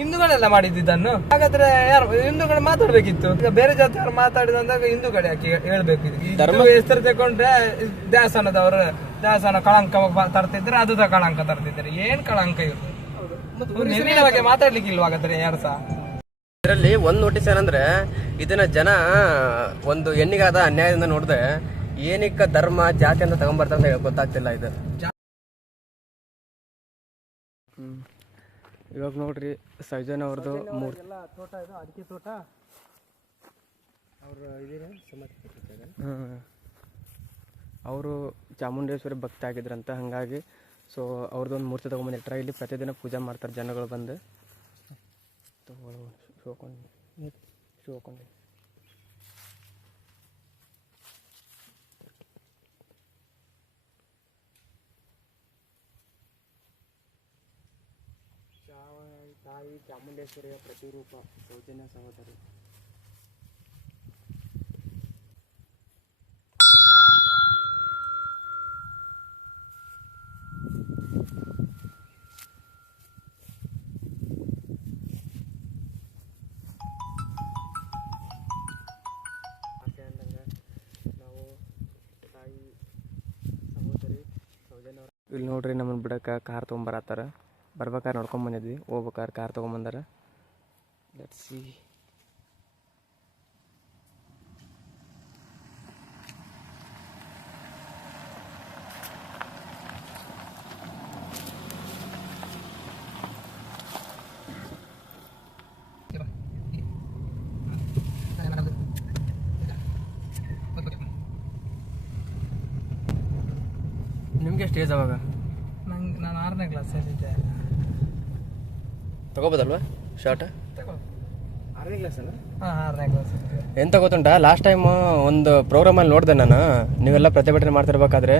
ಹಿಂದೂಗಳೆಲ್ಲ ಮಾಡಿದ್ದನ್ನು. ಹಾಗಾದ್ರೆ ಯಾರು ಹಿಂದೂಗಳು ಮಾತಾಡ್ಬೇಕಿತ್ತು. ಈಗ ಬೇರೆ ಜಾತಿಯವರು ಮಾತಾಡಿದಂದಾಗ ಹಿಂದೂಗಳು ಯಾಕೆ ಹೇಳ್ಬೇಕು ಇದು? ಇದು ಹೆಸರು ತಗೊಂಡ್ರೆ ದೇವಸ್ಥಾನದವರು ದೇವಸ್ಥಾನ ಕಳಂಕ ತರ್ತಿದ್ರೆ ಅದು ತ ಕಳಂಕ ತರ್ತಿದ್ರೆ. ಏನ್ ಕಳಂಕ ಇವರು? ಬಗ್ಗೆ ಮಾತಾಡ್ಲಿಕ್ಕೆ ಬಗ್ಗೆ ಮಾತಾಡ್ಲಿಕ್ಕಿಲ್ವಾ ಹಾಗಾದ್ರೆ ಯಾರು ಸಹ? ಇದರಲ್ಲಿ ಒಂದು ನೋಟಿಸ್ ಏನಂದ್ರೆ ಇದನ್ನ ಜನ ಒಂದು ಹೆಣ್ಣಿಗಾದ ಅನ್ಯಾಯದಿಂದ ನೋಡಿದ್ರೆ ಏನಕ್ಕ ಧರ್ಮ ಜಾತಿ ಅಂತ ತಗೊಂಡ್ಬರ್ತಾರೆ ಅಂತ ಗೊತ್ತಾಗ್ತಿಲ್ಲ ಇದು. ಇವಾಗ ನೋಡ್ರಿ ಸೈಜನ್ ಅವ್ರದ್ದು ಮೂರ್ ತೋಟ ಇದು ಅಡಿಕೆ ತೋಟ. ಅವರು ಅವರು ಚಾಮುಂಡೇಶ್ವರಿ ಭಕ್ತಿ ಆಗಿದ್ರಂತ ಹಾಗಾಗಿ ಸೊ ಅವ್ರದ್ದೊಂದು ಮೂರ್ತಿ ತೊಗೊಂಬಂದಿಟ್ರ ಇಲ್ಲಿ ಪ್ರತಿದಿನ ಪೂಜೆ ಮಾಡ್ತಾರೆ ಜನಗಳು ಬಂದು. ತಗೊಳ್ಳೋ ಶೋಕೊಂಡು ಶೋಕೊಂಡು ತಾಯಿ ಚಾಮುಂಡೇಶ್ವರಿಯ ಪ್ರತಿರೂಪ ಸೌಜನ್ಯ ಸಹೋದರಿ. ಇಲ್ಲಿ ನೋಡ್ರಿ ನಮ್ಮನ್ನ ಬಿಡಕ್ಕೆ ಕಾರ್ ತೊಗೊಂಬರತ್ತಾರ ಬರ್ಬೇಕಾರೆ ನೋಡ್ಕೊಂಡ್ ಬಂದಿದ್ವಿ. ಹೋಗ್ಬೇಕಾರೆ ಕಾರ್ ತೊಗೊಂಬಂದಾರ ಸಿ ನಿಮಗೆ ಸ್ಟೇಜ್ ಅವಾಗ? ನಂಗೆ ನಾನು ಆರನೇ ಕ್ಲಾಸಲ್ಲಿ ಇದ್ದೆ. ತಗೋಬೋದಲ್ವಾ? ಶಾರ್ಟ್ ತಗೋ ಆರನೇ ಕ್ಲಾಸ್ ಅಲ್ಲ? ಹಾಂ ಆರನೇ ಕ್ಲಾಸ್ ಎಂತ ಗೊತ್ತುಂಟಾ? ಲಾಸ್ಟ್ ಟೈಮ್ ಒಂದು ಪ್ರೋಗ್ರಾಮಲ್ಲಿ ನೋಡಿದೆ ನಾನು. ನೀವೆಲ್ಲ ಪ್ರತಿಭಟನೆ ಮಾಡ್ತಿರ್ಬೇಕಾದ್ರೆ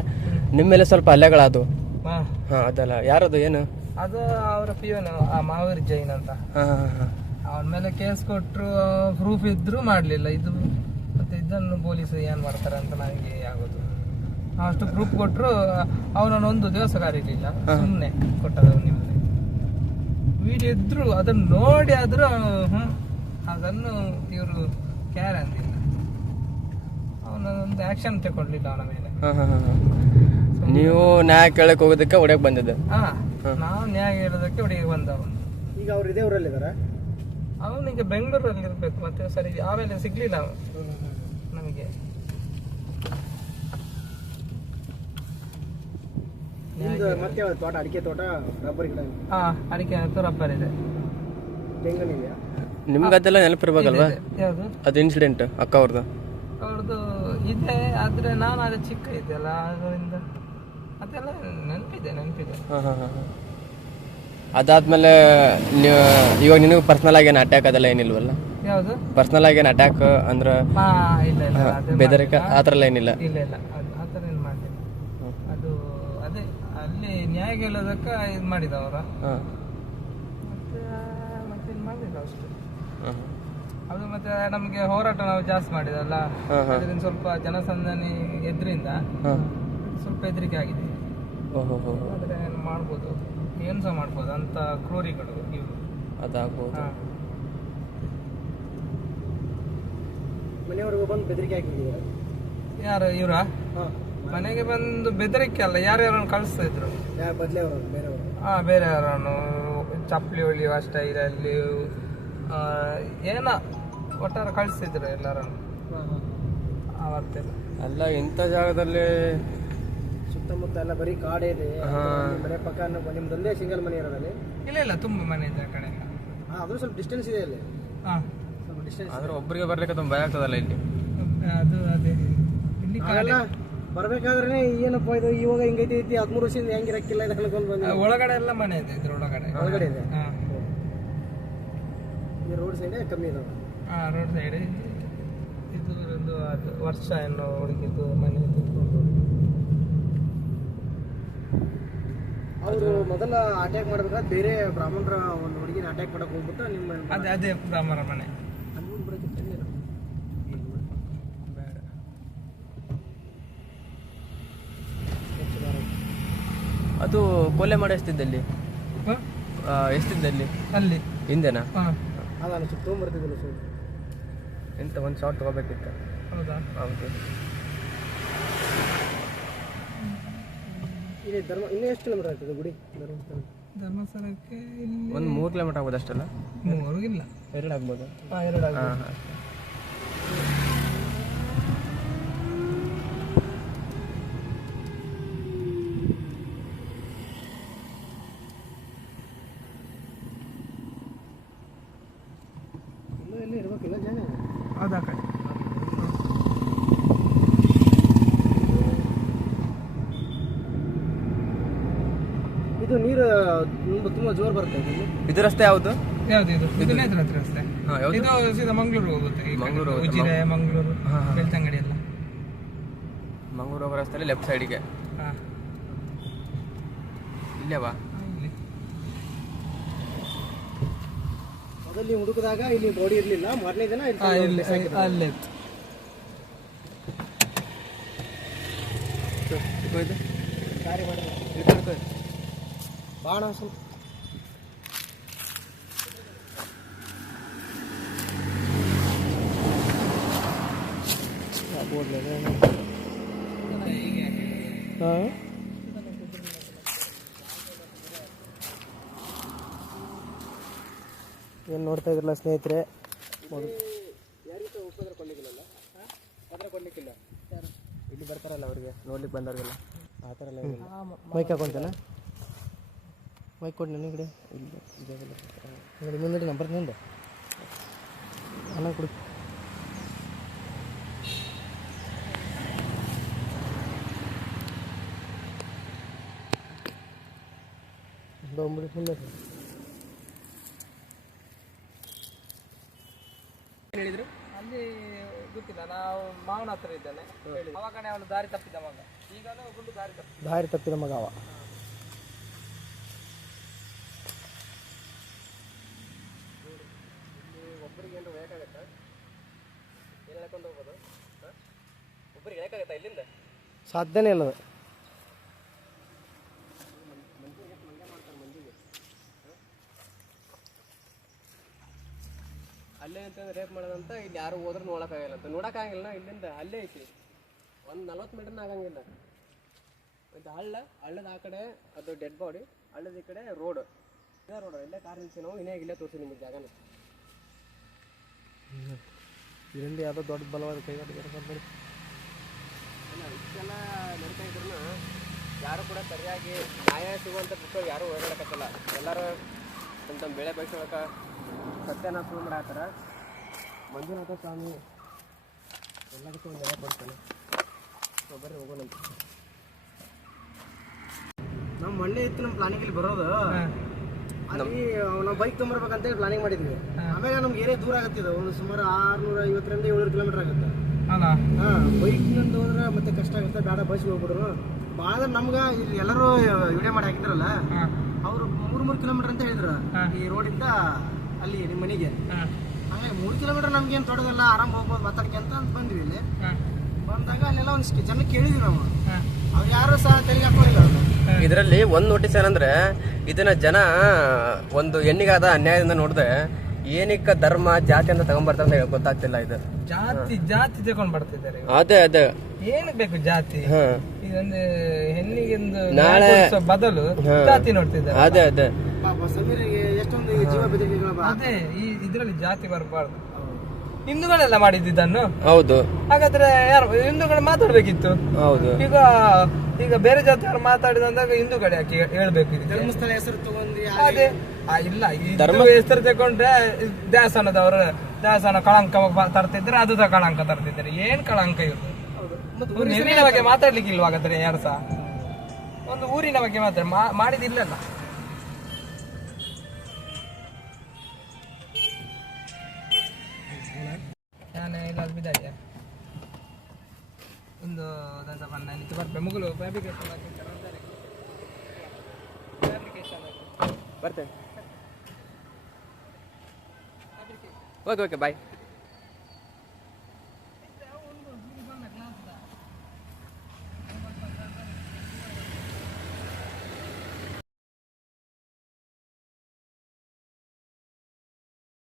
ನಿಮ್ಮ ಮೇಲೆ ಸ್ವಲ್ಪ ಹಲ್ಲೆಗಳಾದವು ಹಾಂ. ಹಾಂ ಅದಲ್ಲ. ಯಾರದು ಏನು? ಅದು ಅವರ ಪಿಯೋನ್ ಆ ಮಹಾವೀರ್ ಜೈನ್ ಅಂತ. ಹಾಂ ಹಾಂ ಹಾಂ. ಅವನ ಮೇಲೆ ಕೇಸ್ ಕೊಟ್ಟರು ಪ್ರೂಫ್ ಇದ್ರು ಮಾಡಲಿಲ್ಲ. ಇದು ಮತ್ತೆ ಇದನ್ನು ಪೊಲೀಸ್ ಏನು ಮಾಡ್ತಾರೆ ಅಂತ ನನಗೆ ಆಗೋದು. ಅಷ್ಟು ಪ್ರೂಫ್ ಕೊಟ್ಟರು ಅವನನ್ನು ಒಂದು ದಿವಸ ಕರೀಲಿಲ್ಲ. ಸುಮ್ಮನೆ ಕೊಟ್ಟದ್ದು ನಿಮ್ಮದು ವಿಡಿಯೋ ಇದ್ರು ಅದನ್ನು ನೋಡಿ ಆದರೂ ಹ್ಞೂ ಅದನ್ನು ಇವರು ಕ್ಯಾರ್ ಅಂದಿಲ್ಲ ಅವನೊಂದು ಆಕ್ಷನ್ ತಗೊಳ್ಳಿಲ್ಲ ಅವನ ಮೇಲೆ. ಹಾಂ ಹಾಂ ಹಾಂ ನೀವು ನ್ಯಾಯ ಕೇಳಕ್ ಹೋಗೋದಕ್ಕೆ ಹೊಡ್ಯಕ್ಕೆ ಬಂದಿದ್ದೆ. ಹಾಂ ನಾವು ನ್ಯಾಯ ಹೇಳೋದಕ್ಕೆ ಹುಡುಗಿ ಬಂದವನು. ಈಗ ಅವ್ರು ಇದೇ ಊರಲ್ಲಿದ್ದಾರೆ ಅವನಿಗೆ ಬೆಂಗಳೂರಲ್ಲಿ ಇರ್ಬೇಕು ಮತ್ತೆ ಸರಿ ಆಮೇಲೆ ಸಿಗ್ಲಿಲ್ಲ ಅವನು. ನಮಗೆ. ಮತ್ತೆ ತೋಟ ಅಡಿಕೆ ತೋಟ ರಬ್ಬರ್ ಗಿಡ? ಹಾ ಅಡಿಕೆ ಮತ್ತು ರಬ್ಬರ್ ಇದೆ. ತೆಂಗನಿದೆಯಾ ನಿಮ್ಗೆ ಅದೆಲ್ಲ ನೆನಪಿರ್ಬೇಕಲ್ವಾ. ಯಾವುದು? ಅದು ಇನ್ಸಿಡೆಂಟ್ ಅಕ್ಕ ಅವ್ರದ್ದು. ಅವ್ರದ್ದು ಇದೆ ಆದ್ರೆ ನಾನು ಅದು ಚಿಕ್ಕ ಇದೆಯಲ್ಲ ಅದರಿಂದ ಅದೆಲ್ಲ ನೆನಪಿದೆ ನೆನಪಿದೆ. ಅದಾದ್ಮೇಲೆ ನೀವು ಇವಾಗ ನಿನಗೆ ಪರ್ಸ್ನಲ್ ಆಗಿ ಏನು ಅಟ್ಯಾಕ್ ಅದೆಲ್ಲ ಏನಿಲ್ವಲ್ಲ? ಯಾವುದು? ಪರ್ಸ್ನಲ್ ಆಗಿ ಏನು ಅಟ್ಯಾಕ್ ಅಂದ್ರೆ ಹಾ ಇಲ್ಲ ಇಲ್ಲ ಅದೇ ಬೆದರಿಕೆ. ಆ ಥರ ಎಲ್ಲ ಏನಿಲ್ಲ. ಇಲ್ಲ ಇಲ್ಲ ಅದು ಆ ಥರ ಏನು ಮಾಡಲಿಲ್ಲ ಅದು ಅದೇ ಅಲ್ಲಿ ನ್ಯಾಯ ಗೆಲ್ಲೋದಕ್ಕೆ ಇದು ಮಾಡಿದವರ ಹಾಂ. ಮತ್ತೆ ಮತ್ತೆ ಏನು ಮಾಡಲಿಲ್ಲ ಅಷ್ಟು. ಅದು ಮತ್ತೆ ನಮಗೆ ಹೋರಾಟ ನಾವು ಜಾಸ್ತಿ ಮಾಡಿದಲ್ಲ. ಅದರಿಂದ ಸ್ವಲ್ಪ ಜನಸಂದಣಿ ಎದ್ರಿಂದ ಸ್ವಲ್ಪ ಹೆದರಿಕೆ ಆಗಿದೆ. ಓಹೋ ಆದರೆ ಮಾಡ್ಬೋದು? ಏನು ಸಹ ಮಾಡ್ಬೋದು? ಅಂತ ಕ್ರೂರಿಗಳು ಇವರು. ಅದಾಗ್ಬೋದು. ಮನೆಯವರೆಗೂ ಬಂದು ಬೆದರಿಕೆ ಹಾಕಿದ್ದಾರೆ? ಯಾರು ಇವರ? ಮನೆಗೆ ಬಂದು ಬೆದರಿಕೆ ಅಲ್ಲ ಯಾರ್ಯಾರನ್ನು ಕಳಿಸ್ತಾ ಇದ್ರು? ಯಾರು ಬದಲೇವರು ಬೇರೆಯವರು. ಹಾ ಬೇರೆ ಯಾರನ್ನು ಚಪ್ಪಲಿ ಹೊಳಿ ಅಷ್ಟೇ ಇರಲ್ಲಿ ಏನ ಒಟ್ಟಾರೆ ಕಳಿಸ್ತಿದ್ರು ಎಲ್ಲರನ್ನು. ಅಲ್ಲ ಇಂಥ ಜಾಗದಲ್ಲಿ ಸುತ್ತಮುತ್ತ ಎಲ್ಲ ಬರೀ ಕಾಡೇ ಇದೆ. ಮನೆ ಪಕ್ಕ ನಿಮ್ದೊಂದೇ ಸಿಂಗಲ್ ಮನೆ ಇರೋದಲ್ಲಿ? ಇಲ್ಲ ಇಲ್ಲ ತುಂಬ ಮನೆ ಇದೆ ಆ ಕಡೆ ಹಾಂ ಅದ್ರ ಸ್ವಲ್ಪ ಡಿಸ್ಟೆನ್ಸ್ ಇದೆ ಅಲ್ಲಿ. ಹಾ. ಸ್ವಲ್ಪ ಡಿಸ್ಟೆನ್ಸ್ ಆದ್ರೆ ಒಬ್ಬರಿಗೆ ಬರ್ಲಿಕ್ಕೆ ತುಂಬಾ ಭಯ ಆಗ್ತದಲ್ಲ ಇಲ್ಲಿ? ಅದು ಅದೇ. ಇಲ್ಲಿ ಕಾಡೆ. ಅಲ್ಲ ಬರ್ಬೇಕಾದ್ರೆ ಏನಪ್ಪ ಇದು? ಇವಾಗ ಹಿಂಗೈತಿ ಐತಿ? ಹದಿಮೂರು ವರ್ಷದಿಂದ ಹೆಂಗಿರಕ್ಕಿಲ್ಲ ಇದು ಅನ್ಕೊಂಡು ಬಂದು? ಒಳಗಡೆ ಎಲ್ಲ ಮನೆ ಇದೆ ಇದ್ರ ಒಳಗಡೆ. ಒಳಗಡೆ ಇದೆ? ಈ ರೋಡ್ ಸೈಡ್ ಕಮ್ಮಿ ಇದಾವೆ? ಹಾ ರೋಡ್ ಸೈಡ್ ಇದು ಒಂದು ವರ್ಷ ಏನು ಹುಡುಗಿದ್ದು ಮನೆ ಅವರು ಮೊದಲ ಅಟ್ಯಾಕ್ ಮಾಡಬೇಕಾದ್ರೆ ಬೇರೆ ಬ್ರಾಹ್ಮಣರ ಒಂದು ಹುಡುಗಿನ ಅಟ್ಯಾಕ್ ಮಾಡಕ್ ಹೋಗ್ಬಿಟ್ಟು ನಿಮ್ಮ ಅದೇ ಅದೇ ಬ್ರಾಹ್ಮಣರ ಮನೆ ಅಲ್ಲಿ ಬರೋಕೆ ತಣ್ಣೀರು. ಬೇಡ ಅದು ಕೊಲೆ ಮಾಡಿ ಎಷ್ಟಿದ್ದಲ್ಲಿ ಹ? ಎಷ್ಟಿದ್ದಲ್ಲಿ? ಅಲ್ಲಿ. ಹಿಂದೆನಾ? ಹಾಂ. ಅದ ಅನಿಸ್ತು ತೊಗೊಂಬರ್ತಿದ್ದಿಲ್ಲ ಸರ್. ಎಂತ ಒಂದು ಶಾರ್ಟ್ ತಗೋಬೇಕಿತ್ತು? ಹೌದಾ? ಹೌದು. ಇಲ್ಲಿ ಧರ್ಮ ಇನ್ನೂ ಎಷ್ಟು ಕಿಲೋಮೀಟರ್ ಆಗ್ತದೆ ಗುಡಿ? ಧರ್ಮಸ್ಥಳ. ಧರ್ಮಸ್ಥಳಕ್ಕೆ ಒಂದು ಮೂರು ಕಿಲೋಮೀಟರ್ ಆಗ್ಬೋದು ಅಷ್ಟಲ್ಲ ಮೂರು ಇಲ್ಲ ಎರಡು ಆಗ್ಬೋದು. ಹಾಂ ಎರಡು ಆಗಿದೆ. ಹಾಂ ಹಾಂ ಇನ್ನೂ ಎಲ್ಲಿ ಇರ್ಬೇಕಿಲ್ಲ ಜನ ಹೌದಾ ಆ ಕಡೆ ಇದು ನೀರು ತುಂಬ ತುಂಬ ಜೋರು ಬರುತ್ತೆ ಇದು ಇದು ರಸ್ತೆ ಯಾವುದು? ಯಾವ್ದು ಇದು? ಇದು ನೇತ್ರಾವತಿ ರಸ್ತೆ ಹಾಂ ಯಾವುದು? ಇದು ಸೀದಾ ಮಂಗಳೂರು ಹೋಗುತ್ತೆ ಈ ಕಡೆ. ಮಂಗ್ಳೂರು ಹೋಗುತ್ತೆ. ಉಜಿರೆ ಮಂಗಳೂರು ಹಾಂ, ಹಾಂ. ಬೆಳ್ತಂಗಡಿ ಎಲ್ಲ. ಮಂಗಳೂರು ಹೋಗೋ ರಸ್ತೆಯಲ್ಲಿ ಲೆಫ್ಟ್ ಸೈಡಿಗೆ ಹಾಂ. ಇಲ್ಲೇವಾ ಇಲ್ಲಿ. ಮೊದಲು ಹುಡುಕಿದಾಗ ಇಲ್ಲಿ ಬಾಡಿ ಇರಲಿಲ್ಲ ಮಾರನೇ ದಿನ ಇಲ್ಲಿ ಇಲ್ಲಿ ಅಲ್ಲೇ ಇತ್ತು. ಇದು ದಾರಿ ಮಾಡಿದ್ರು ಬಾಣ ಸ್ವಲ್ಪ. ಹಾಂ ಏನು ನೋಡ್ತಾ ಇದ್ರಲ್ಲ ಸ್ನೇಹಿತರೆ? ಇಲ್ಲಿ ಬರ್ತಾರಲ್ಲ ಅವರಿಗೆ ನೋಡ್ಲಿಕ್ಕೆ ಬಂದವ್ರಿಗೆಲ್ಲ. ಆ ಥರ ಎಲ್ಲ ಏನಿಲ್ಲ. ಮೈಕ್ ಹಾಕೊಂತಾನ? ಮೈಕ್ ಕೊಡಿ ಕಡೆ ಇಲ್ಲ ಮುಂದೆ ನಂಬರ್ನಿಂದ ಅನ್ನ ಕೊಡು ಬಂಬಿಡಿ ಮುಂದೆ ಹೇಳಿದ್ರು? ಅಲ್ಲಿ ಗೊತ್ತಿಲ್ಲ ನಾವು ಮಾವನ ಹತ್ರ ಇದ್ದಾನೆ. ಅವಾಗ ಅವನು ದಾರಿ ತಪ್ಪಿದ ಮಗ ಈಗ ಫುಲ್ ದಾರಿ ತಪ್ಪಿದ. ದಾರಿ ತಪ್ಪಿದ ಮಗ ಅವ ಒಬ್ಬರಿಗೆ ಏನು ಬೇಕಾಗತ್ತಾ ಏನು ಹೇಳ್ಕೊಂಡು ಹೋಗ್ಬೋದು ಹಾಂ ಇಲ್ಲಿಂದ? ಸಾಧ್ಯನೇ ಇಲ್ಲ ಅದು ಅಲ್ಲೇ ಅಂತಂದ್ರೆ ರೇಪ್ ಮಾಡೋದಂತ ಇಲ್ಲಿ ಯಾರು ಹೋದ್ರೆ ನೋಡೋಕ್ಕಾಗಲ್ಲ ಅಂತ. ನೋಡೋಕ್ಕಾಗಲ್ಲ ಇಲ್ಲಿಂದ? ಅಲ್ಲೇ ಐತಿ. ಒಂದು ನಲ್ವತ್ತು ಮೀಟರ್ನ ಆಗಂಗಿಲ್ಲ. ಇದು ಹಳ್ಳ ಹಳ್ಳದ ಆ ಕಡೆ ಅದು ಡೆಡ್ ಬಾಡಿ ಹಳ್ಳದ ಈ ಕಡೆ ರೋಡ್ ಇದೇ ರೋಡ್ ಇಲ್ಲೇ ಕಾರ್ ನಿಲ್ಸಿ ನಾವು ಇನ್ನೇ ಇಲ್ಲೇ ತೋರಿಸಿ ನಿಮಗೆ ಜಾಗನ. ಇದರಿಂದ ಯಾವುದೋ ದೊಡ್ಡ ಬಲವಾದ ಕೈಗಾರಿಕೆ ಇಷ್ಟೆಲ್ಲ ನಡೀತಾ ಇದ್ರು ಯಾರು ಕೂಡ ಸರಿಯಾಗಿ ನ್ಯಾಯ ಸಿಗುವಂಥ ಬುಕ್ ಯಾರು ಓಡಾಡಕತ್ತಲ್ಲ ಎಲ್ಲರೂ ತಮ್ಮ ತಮ್ಮ ಬೆಳೆ ಬಯಸೋಳಕ ಸತ್ಯನ ಶುರು ಮಾಡಾತ್ತಾರ ಮಂಜುನಾಥ ಸ್ವಾಮಿ ಎಲ್ಲದಕ್ಕೂ ಒಂದು ನ್ಯಾಯ ಕೊಡ್ತಾನೆ. ಸೊ ಬರ್ರಿ ಹೋಗೋಣಂತ ನಮ್ಮ ಮಂಡ್ಯ ಇತ್ತು ನಮ್ಮ ಪ್ಲಾನಿಂಗ್ ಇಲ್ಲಿ ಬರೋದು. ಅಲ್ಲಿ ನಾವು ಬೈಕ್ ತೊಗೊಂಬರ್ಬೇಕಂತ ಹೇಳಿ ಪ್ಲಾನಿಂಗ್ ಮಾಡಿದ್ವಿ ಆಮೇಲೆ ನಮ್ಗೆ ಏರಿಯಾ ದೂರ ಆಗತ್ತಿದೆ. ಒಂದು ಸುಮಾರು ಆರುನೂರ ಐವತ್ತರಿಂದ ಏಳ್ನೂರು ಕಿಲೋಮೀಟರ್ ಆಗುತ್ತೆ. ಅಲ್ಲ? ಹಾಂ ಬೈಕ್ನಿಂದ ಹೋದ್ರೆ ಮತ್ತೆ ಕಷ್ಟ ಆಗುತ್ತೆ ಬೇಡ ಬಸ್ಗೆ ಹೋಗ್ಬಿಡ್ರು. ಭಾಳ ನಮ್ಗೆ ಇಲ್ಲಿ ಎಲ್ಲರೂ ವಿಡಿಯೋ ಮಾಡಿ ಹಾಕಿದ್ರಲ್ಲ ಅವರು ಮೂರು ಮೂರು ಕಿಲೋಮೀಟರ್ ಅಂತ ಹೇಳಿದ್ರು. ಈ ರೋಡಿಂದ ಅಲ್ಲಿ ನಿಮ್ಮ ಮನೆಗೆ. ಹಂಗಾಗಿ ಮೂರು ಕಿಲೋಮೀಟರ್ ನಮ್ಗೇನು ತೊಡೋದಿಲ್ಲ ಆರಾಮ್ ಹೋಗ್ಬೋದು ಮಾತಾಡ್ಕೊಂತ ಅಂತ ಬಂದ್ವಿ ಇಲ್ಲಿ. ಬಂದಾಗ ಅಲ್ಲೆಲ್ಲ ಒಂದು ಜನ ಕೇಳಿದ್ವಿ ನಾವು. ಅವ್ರು ಯಾರು ಸಹ ತೆರಿಗೆ ಹಾಕೋದಿಲ್ಲ ಇದರಲ್ಲಿ ಒಂದು ನೋಟಿಸ್ ಏನಂದ್ರೆ ಇದನ್ನ ಜನ ಒಂದು ಹೆಣ್ಣಿಗಾದ ಅನ್ಯಾಯದಿಂದ ನೋಡಿದ್ರೆ ಏನಕ್ಕೆ ಧರ್ಮ ಜಾತಿ ಅಂತ ತಗೊಂಡ್ಬರ್ತಾರೆ ಅಂತ ಗೊತ್ತಾಗ್ತಿಲ್ಲ ಇದು. ಜಾತಿ ಜಾತಿ ತಗೊಂಡ್ ಬರ್ತಿದ್ದಾರೆ ಇವಾಗ. ಅದೇ ಅದೇ. ಏನ್ ಬೇಕು ಜಾತಿ? ಹಾ. ಇದೊಂದು ಹೆಣ್ಣಿಗೆಂದು ನಾಳೆ- ನ್ಯಾಯ ಕೊಡ್ಸೋ ಬದಲು ಹಾ. ಜಾತಿ ನೋಡ್ತಿದ್ದಾರೆ. ಅದೇ ಅದೇ. ಪಾಪ ಸಮೀರಿಗೆ ಎಷ್ಟೊಂದು ಜೀವ ಬೆದರಿಕೆಗಳ ಬಾ ಅದೇ ಈ ಇದ್ರಲ್ಲಿ ಜಾತಿ ಬರಬಾರ್ದು. ಹಿಂದೂಗಳೆಲ್ಲ ಮಾಡಿದ್ದನ್ನು ಹೌದು. ಹಾಗಾದ್ರೆ ಯಾರು ಹಿಂದೂಗಳು ಮಾತಾಡ್ಬೇಕಿತ್ತು? ಹೌದು. ಈಗ ಈಗ ಬೇರೆ ಜಾತಿಯವರು ಮಾತಾಡಿದಂದಾಗ ಹಿಂದೂ ಕಡೆ ಯಾಕೆ ಹೇಳ್ಬೇಕು ಇದಕ್ಕೆ ಧರ್ಮಸ್ಥಳ ಹೆಸರು ತಗೊಂಡು ಅದೇ. ಇಲ್ಲ ಈ ಧರ್ಮ ಹೆಸರು ತಗೊಂಡ್ರೆ ದೇವಸ್ಥಾನದವರು ದೇವಸ್ಥಾನ ಕಳಂಕ ತರ್ತಿದ್ರೆ ಅದು ಕಳಂಕ ತರ್ತಿದ್ದಾರೆ ಏನ್ ಕಳಂಕ ಇವರು ಊರಿನ ಬಗ್ಗೆ ಮಾತಾಡ್ಲಿಕ್ಕೆ ಹಾಗಾದ್ರೆ ಯಾರು ಸಹ? ಒಂದು ಊರಿನ ಬಗ್ಗೆ ಮಾತಾಡ ಮಾಡಿದಿಲ್ಲಲ್ಲ. ನಾನು ಒಂದು ದಂತ ಬಣ್ಣ ನಿಂತು ಬರ್ಬೇಕು ಮುಗುಲು ಫ್ಯಾಬ್ರಿಕೇಶನ್ ಫ್ಯಾಬ್ರಿಕೇಶನ್ ಬರ್ತೇನೆ ಓಕೆ ಓಕೆ ಬಾಯ್